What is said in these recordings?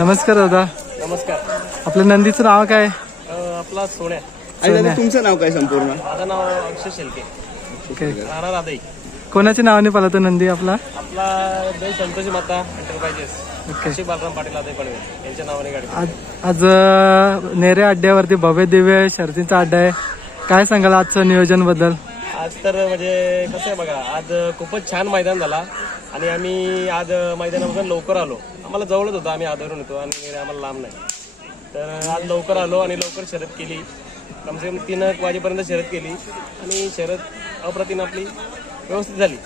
नमस्कार दादा. नमस्कार. आपल्या नंदीचं नाव काय? अ, आपला सोन्या. आणि दादा तुमचं नाव काय संपूर्ण? माझं नाव अक्षय शेलके. कोणाच्या नावाने पळतो नंदी आपला? आपला संतोषी माता एंटरप्राइजेस ओके. अक्षय बालराम पाटील आदई पडवे यांच्या नावाने गाडी आज आज अं, नेरे अड्ड्यावरती भव्य दिव्य शर्तीचा अड्डा आहे. काय सांगाल आजचं नियोजनबद्दल? आज तर म्हणजे कसं आहे बघा आज खूपच छान मैदान झाला आणि आम्ही आज मैदानापासून लवकर आलो. आम्हाला जवळच होतं आम्ही आदरून येतो आणि आम्हाला लांब नाही. तर आज लवकर आलो आणि लवकर शर्यत केली. कमसे कम तीन एक वाजेपर्यंत शर्यत केली आणि शर्यत अप्रतिम आपली व्यवस्थित झाली.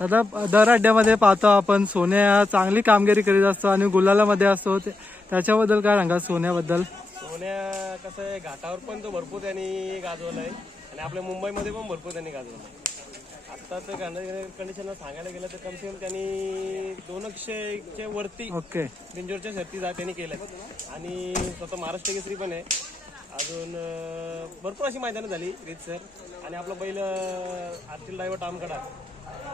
दादा दर अड्ड्यामध्ये पाहतो आपण सोन्या चांगली कामगिरी करीत असतो आणि गुलालामध्ये असतो. त्याच्याबद्दल काय सांगा सोन्याबद्दल? सोन्या कसं आहे घाटावर पण तो भरपूर त्यांनी गाजवलाय. आणि आपल्या मुंबईमध्ये पण भरपूर त्यांनी गाजवलं. आत्ताचं कंडिशनला सांगायला गेलं तर कमसे कम त्यांनी दोनशेच्या वरती ओके. बिंजोरच्या शर्ती जा त्यांनी केल्या आणि स्वतः महाराष्ट्र केसरी पण आहे. अजून भरपूर अशी मैदानं झाली सर. आणि आपला बैल अं, आटील ड्रायव्हर टामकडा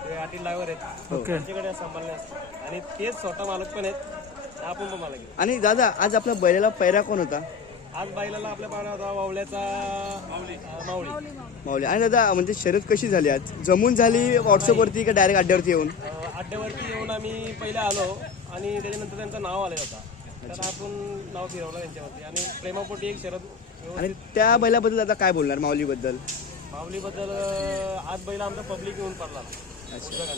ते आटील ड्रायव्हर आहेत. ओके. त्यांच्याकडे सांभाळण्यास आणि तेच स्वतः मालक पण आहेत. आपण पण मालक आणि दादा आज आपल्या बैलाला पैरा कोण होता? आज बैलाला आपल्या होता वावल्याचा माऊली. माऊली. आणि दादा म्हणजे शर्यत कशी झाली आज? जमून झाली व्हॉट्सअपवरती का डायरेक्ट अड्ड्यावरती येऊन? अड्ड्यावरती येऊन आम्ही पहिले आलो आणि त्याच्यानंतर त्यांचं नाव आलं होता. तर आपण नाव फिरवलं त्यांच्यावरती. आणि प्रेमापोटी एक शरद आणि त्या बैलाबद्दल आता काय बोलणार माऊलीबद्दल? माऊलीबद्दल आज बैल आमचा पब्लिक येऊन पडला. अच्छा.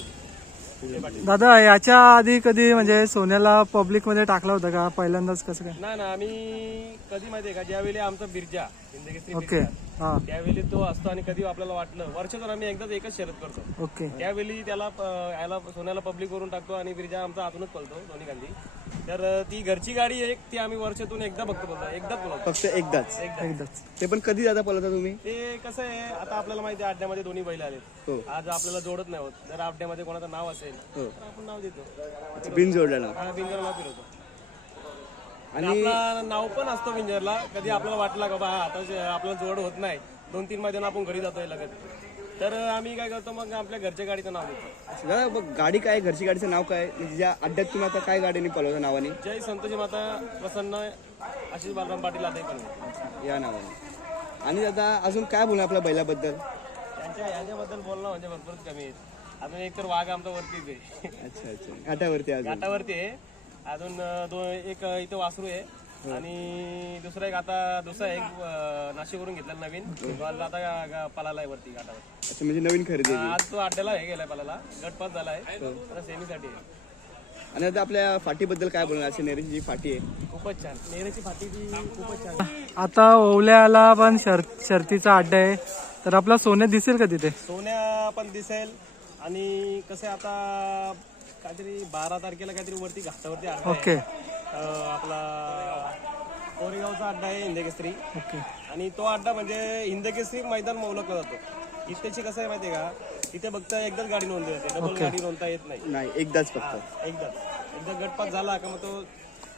दादा याच्या आधी कधी म्हणजे सोन्याला पब्लिकमध्ये टाकला होता का? पहिल्यांदाच कसं काय? नाही ना आम्ही कधी माहितीये का? ज्यावेळी आमचा बिरजा जिंदगी ओके हा. त्यावेळी तो असतो आणि कधी आपल्याला वाटलं. वर्षातून आम्ही एकदाच एकच शर्यत करतो. ओके त्यावेळी त्याला याला सोन्याला पब्लिक करून टाकतो आणि बिरजा आमचा आतूनच पळतो दोन्ही गांधी तर ती घरची गाडी एक ती आम्ही वर्षातून एकदा फक्त बोलतो. एकदाच बोलतो फक्त एकदाच? एकदा एकदाच. ते पण कधी दादा पळवता तुम्ही? ते कसं आहे आता आपल्याला माहिती आहे अड्ड्यामध्ये दोन्ही बैल आले हो. आज आपल्याला जोडत नाही होत. जर अड्ड्यामध्ये कोणाचं नाव असेल हो. तर आपण नाव देतो. बिन जोडलेला. हा फिरवतो. आणि आपला नाव पण असतो बिंजरला कधी आपल्याला वाटलं का बा आता जे आपल्याला जोड होत नाही दोन तीन महिन्यानं आपण घरी जातोय लगत तर आम्ही काय करतो मग आपल्या घरच्या गाडीचं नाव देतो दादा मग गाडी काय? घरची गाडीचं नाव काय? म्हणजे ज्या अड्ड्यात तुम्ही आता काय गाडीने पळवता नावाने? जय संतोषी माता प्रसन्न आशिष बालराम पाटील आता पण या नावाने. आणि दादा अजून काय बोलणार आपल्या बैलाबद्दल? त्यांच्या यांच्याबद्दल बोलणं म्हणजे भरपूरच कमी आहे. अजून एक तर वाघ आमचा वरतीच आहे. अच्छा अच्छा. घाटावरती अजून. घाटावरती आहे. अजून अं, दोन एक इथं वासरू आहे. आणि दुसरा एक आता दुसरा एक अं, नाशिकवरून घेतला नवीन. आता गा- गा- पळाला आहे वरती घाटावर. अच्छा म्हणजे नवीन खरेदी आहे. आज तो अड्ड्याला हे गेलाय पळाला गटपास झालाय. आता सेमीसाठी आहे. आणि आता आपल्या फाटीबद्दल काय बोलणार? अशी नेरीची जी फाटी आहे. खूपच छान. नेहमीची फाटी ती खूपच छान आता ओवल्याला पण शर शर्तीचा अड्डा आहे. तर आपला सोन्या दिसेल का तिथे? सोन्या पण दिसेल. आणि कसं आहे आता काहीतरी बारा तारखेला काहीतरी वरती घाटावरती अड्डा आहे. ओके. आपला कोरेगावचा अड्डा आहे हिंदकेसरी. ओके. आणि तो अड्डा म्हणजे हिंदकेसरी मैदान ओळखला जातो. इथेची कसं आहे माहितीये का? इथे फक्त एकदाच गाडी नोंदली जाते. डबल गाडी नोंदता येत नाही. नाही एकदाच फक्त. एकदाच. एकदा गटपात झाला का मग तो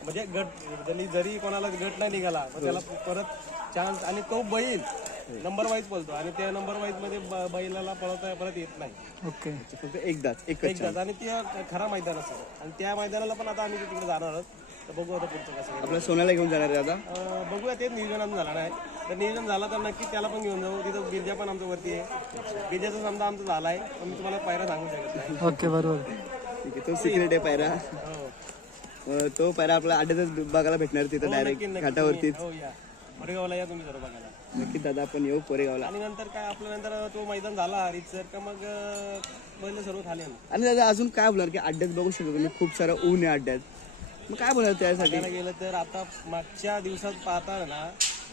म्हणजे गट जरी जरी कोणाला गट नाही निघाला मग त्याला परत चान्स आणि तो बैल नंबर वाईज बोलतो. आणि त्या नंबर वाईजमध्ये बैलाला पळवता परत येत नाही. ओके. फक्त एकदाच एकच एकदाच. आणि ते खरा मैदान असतो आणि त्या मैदानाला पण आता आम्ही तिकडे जाणार आहोत. तर बघू आता पुढचं कसं आहे. आपल्या सोन्याला घेऊन जाणार आहे आता अं, बघूया ते नियोजन आमचं झालं नाही तर नियोजन झालं तर नक्की त्याला पण घेऊन जाऊ. तिथं बिर्जा पण आमच्या वरती आहे. बिर्जाचा समजा आमचा झाला आहे पण मी तुम्हाला पायरा सांगू शकत नाही. ओके बरोबर. ठीक आहे तो सिक्रेट आहे पायरा. हो. अं, तो पायरा आपला अड्ड्यातच बघायला भेटणार तिथं नक्की डायरेक्ट नक्की घाटावरतीच. हो या. तुम्ही सर्व बघायला. नक्की दादा आपण येऊ कोरेगावला आणि नंतर काय आपल्या नंतर तो मैदान झाला रितसर का मग अं, बैल सर्व खाली आणि दादा अजून काय बोलणार की अड्ड्यात बघू शकतो तुम्ही खूप सारं ऊन आहे अड्ड्यात मग काय बोलणार त्यासाठी? बघायला गेलं तर आता मागच्या दिवसात पाहता ना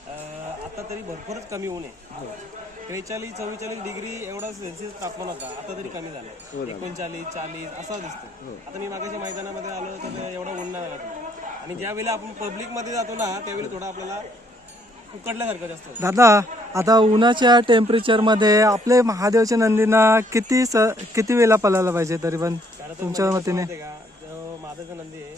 अं, आता तरी भरपूरच कमी ऊन आहे. त्रेचाळीस चव्वेचाळीस डिग्री एवढा सेल्सिअस तापमान होता. आता तरी कमी झालं. एकोणचाळीस चाळीस असा दिसतो आता मी मागाच्या मैदानामध्ये आलो तर एवढा ऊन नाही लागला आणि ज्यावेळेला आपण पब्लिकमध्ये जातो ना त्यावेळी थोडा आपल्याला उकडल्यासारखं जास्त होतं. दादा आता उन्हाच्या टेम्परेचरमध्ये आपले महादेवच्या नंदीना किती स किती वेळा पळायला पाहिजे तरी पण? कारण तो तुमच्या मतीने? माहितीये का जो नंदी आहे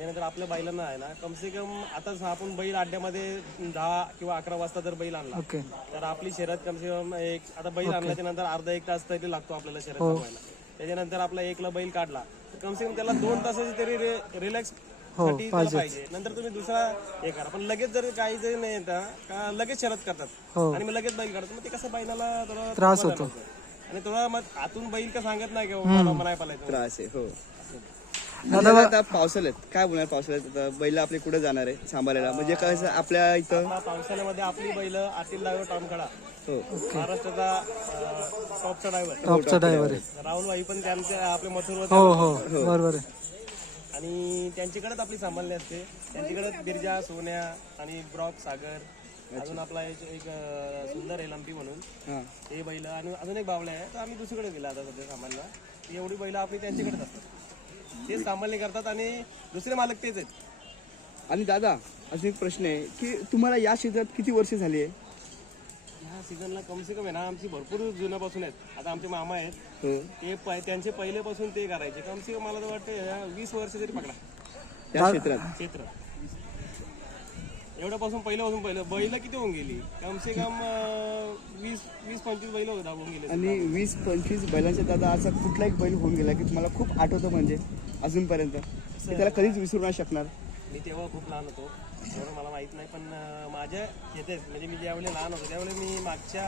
त्याच्यानंतर आपल्या बैलांना आहे ना कम से कम आता आपण बैल अड्ड्यामध्ये दहा किंवा अकरा वाजता जर बैल आणला ओके. तर आपली शर्यत कम से कम एक आता बैल आणल्याच्या नंतर अर्धा एक तास तरी लागतो आपल्याला शर्यत हो. बनवायला त्याच्यानंतर आपला एकला बैल काढला तर कम से कम त्याला दोन तासाची तरी रिलॅक्स हो, साठी त्याला पाहिजेच. पाहिजे. नंतर तुम्ही दुसरा हे करा पण लगेच जर काही जरी नाही येतं का लगेच शरद करतात. हो. आणि मग लगेच बैल काढतात मग ते कसं बैलाला थोडं त्रास होतो. आणि थोडा मग आतून बैल का सांगत नाही की बाबा मला नाही पालायचं त्रास आहे हो. दादा आता पावसाळ्यात काय बोलणार पावसाळ्यात? आता बैल आपले कुठे जाणार आहे सांभाळायला? म्हणजे कसं आपल्या इथं? आता पावसाळ्यामध्ये आपली बैल आतील ड्रायव्हर टॉमखडा हो. महाराष्ट्राचा अं, टॉपचा ड्रायव्हर. टॉपचा ड्रायव्हर आहे. राहुल भाई पण त्यांचे आपले मथुरवर हो हो. बरोबर आहे. आणि त्यांच्याकडेच आपली सांभाळली असते. त्यांच्याकडेच बिरजा सोन्या आणि ब्रॉक सागर. अजून आपला एक एक, अं, सुंदर आहे लंपी म्हणून. हां. बैल आणि अजून एक बावला आहे. तर आम्ही दुसरीकडे गेला आता सध्या सांभाळला ती एवढी बैल आपली त्यांच्याकडेच असतात. ते सांभाळणे करतात आणि दुसरे मालक तेच आहेत. आणि दादा अजून एक प्रश्न आहे की तुम्हाला या क्षेत्रात किती वर्ष झाली आहे? ह्या सीझनला कम से कम आहे ना आमची भरपूर जुन्यापासून आहेत. आता आमचे मामा आहेत. हो. ते पै- त्यांचे पहिलेपासून ते करायचे. कम से कम मला तर वाटतं ह्या वीस वर्ष तरी पकडा. या क्षेत्रात. क्षेत्र एवढ्यापासून पहिल्यापासून पहिलं. बैल किती होऊन गेली? कम से कम अं, वीस वीस पंचवीस बैल होऊन गेले. आणि वीस पंचवीस बैलांच्या दादा असा कुठला एक बैल होऊन गेला की तुम्हाला खूप आठवतं म्हणजे अजूनपर्यंत त्याला कधीच विसरू नाही शकणार. मी तेव्हा खूप लहान होतो. एवढं मला माहीत नाही पण अं, माझ्या येतेच म्हणजे मी ज्यावेळी लहान होतो त्यावेळी मी मागच्या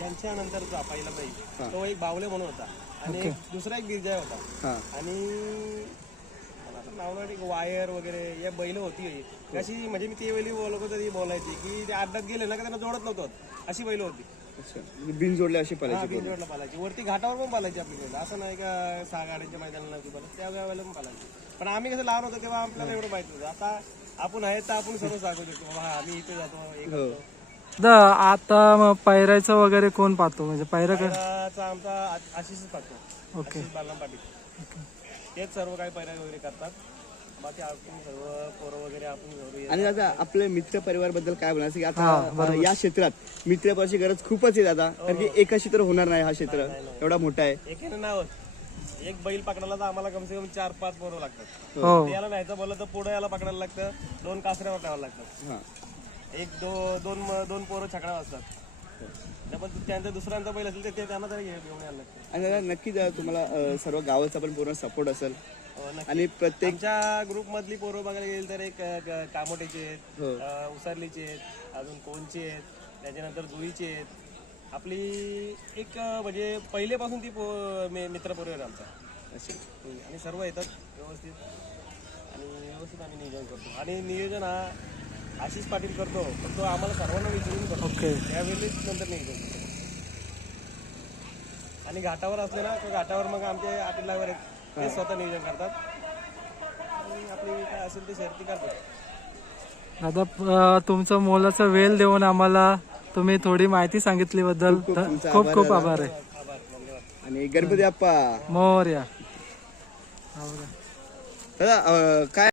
यांच्या नंतरचा पहिला बैल तो एक बावले म्हणून होता. आणि दुसरा एक गिरजाय होता. हां. आणि मला आता नाव नाही, एक वायर वगैरे या बैल होती. कशी म्हणजे मी ते वेळी लोक तरी बोलायची की ते अड्ड्यात गेले ना का त्यांना जोडत नव्हतं. अशी बैल होती. अच्छा. म्हणजे बिन जोडले अशी हा पालायची बिनजोडला पालायची वरती घाटावर पण पालायची आपली बैल. असं नाही का सहा गाड्यांच्या मैदानाला नव्हती पालत त्या वेळेला पण पालायची पण आम्ही कसं लहान होतो तेव्हा आपल्याला एवढं माहिती होतं आता आपण आहे तर आपण सर्व सांगू शकतो बाबा हा आम्ही इथे जातो हे हो. दा आता मग पायऱ्याचं वगैरे कोण पाहतो? म्हणजे पायऱ्या का आमचा आ- आशिषच पाहतो. ओके. आशिष बालराम पाटील. तेच सर्व काही पैरा वगैरे करतात. बाकी आपण सर्व पोरं वगैरे आपण. आणि दादा आपल्या मित्र परिवारबद्दल काय बोलायचं की आता या क्षेत्रात मित्र परिवाराची गरज खूपच आहे दादा. कारण की एकाशी तर होणार नाही हा क्षेत्र. एवढा मोठा आहे. एकेने नाव एक बैल पकडायला तर आम्हाला कमसे कम चार पाच पोरं लागतात. हो. याला न्यायचं बोललं तर पुढे याला पकडायला लागतं. दोन कासऱ्यावर ठेवायला लागतात. हा. एक दो दोन दोन पोरं छकडा पण त्यानंतर दुसऱ्यांचा बैल असेल तर ते त्यांना तरी घे- घेऊन यायला लागतं आणि दादा दादा तुम्हाला अं, सर्व गावाचा पण पूर्ण सपोर्ट असेल हो, नक्की. आणि प्रत्येक ग्रुप मधली पोरं बघायला गेली तर एक अ, क- कामोटेचे आहेत हो. अ, उसारलीचे आहेत अजून कोणचे आहेत त्याच्यानंतर जुईचे आहेत आपली एक अ, म्हणजे पहिलेपासून ती पो- मी- मित्र परिवार आहे आमचा. आणि सर्व येतात व्यवस्थित आणि व्यवस्थित आम्ही नियोजन करतो आणि नियोजन हा आशिष पाटील करतो पण तो आम्हाला सर्वांना विचारून करतो. ओके. त्यावेळेस नंतर नियोजन करतो. आणि घाटावर असले ना तर घाटावर मग आमचे आटील ड्रायव्हर आहेत ते स्वतः नियोजन करतात. आणि आपली काय असेल ते शर्ती करतात. दादा तुमचं मोलाचा वेळ देऊन आम्हाला तुम्ही थोडी माहिती सांगितली बद्दल खूप खूप आभार आहे. आणि गणपती बाप्पा. मोर्या. काय